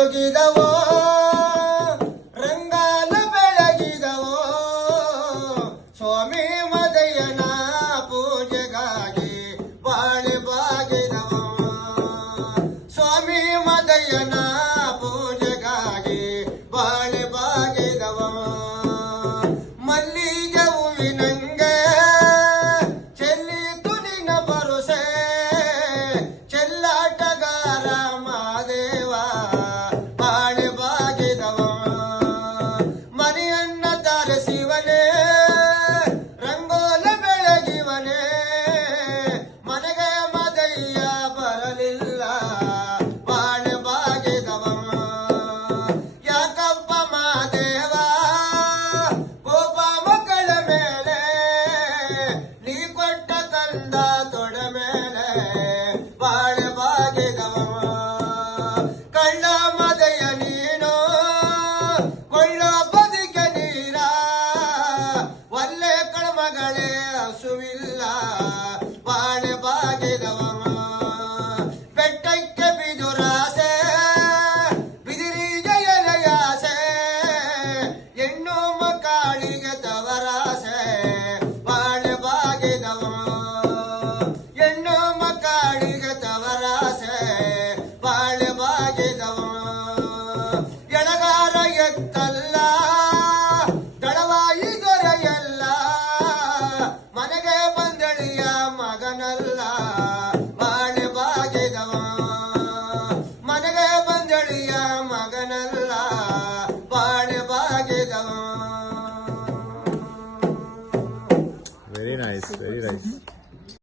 ಮಲಗಿದವೋ ರಂಗಾಲ ಬೆಳಗಿದವೋ ಸ್ವಾಮಿ ಮದಯ್ಯನ ಪೂಜೆಗಾಗಿ ಬಾಳೆ ಬಾಗಿದವೋ ಸ್ವಾಮಿ ಮದಯ್ಯನ ಪೂಜೆಗಾಗಿ ಬಾಳೆ ಬಾಗಿದವೋ ಮಲ್ಲಿಗೆ ಹೂವಿನಂಗೆ ಚೆಲ್ಲಿತು ನಿನ್ನ ಭರೋಸೆ ಚೆಲ್ಲಾಟಗಾರ ಮಾದೇವ ಬಾಳೆ ಬಾಗಿದವ ಮನೆಯನ್ನ ತಾರಸಿವನೇ ರಂಗೋಲ ಬೆಳಗಿವನೇ ಮನೆಗೆ ಮದಯ್ಯ ಬರಲಿಲ್ಲ ಬಾಳೆ ಬಾಗಿದವ ಯಾಕಪ್ಪ ಮಾದೇವ ಕೋಪ ಮಕ್ಕಳ ಮೇಲೆ ನೀ ಕೊಟ್ಟ ಕಂದ ತೊಡ ಮೇಲೆ ಬಾಳೆ ಬಾಗಿದವ ಕಳ್ಳ ಮದಯ್ಯ ನೀನು ಕೊಳ್ಳೋ ಬದುಕೆ ನೀರ ಒಲ್ಲೆ ಕಳಮಗಳೇ ಹಸುವಿಲ್ಲ ಬಾಳೆ ಬಾಗಿದವ ಬೆಟ್ಟಕ್ಕೆ ಬಿದುರಾಸೆ ಬಿದಿರಿಗೆ ಎಲೆಯಾಸೆ ಹೆಣ್ಣು ಮಕ್ಕಳಿಗೆ ತವರಾಸೆ ಬಾಳೆ ಬಾಗಿದವ ಹೆಣ್ಣು ಮಕ್ಕಳಿಗೆ ತವರಾಸೆ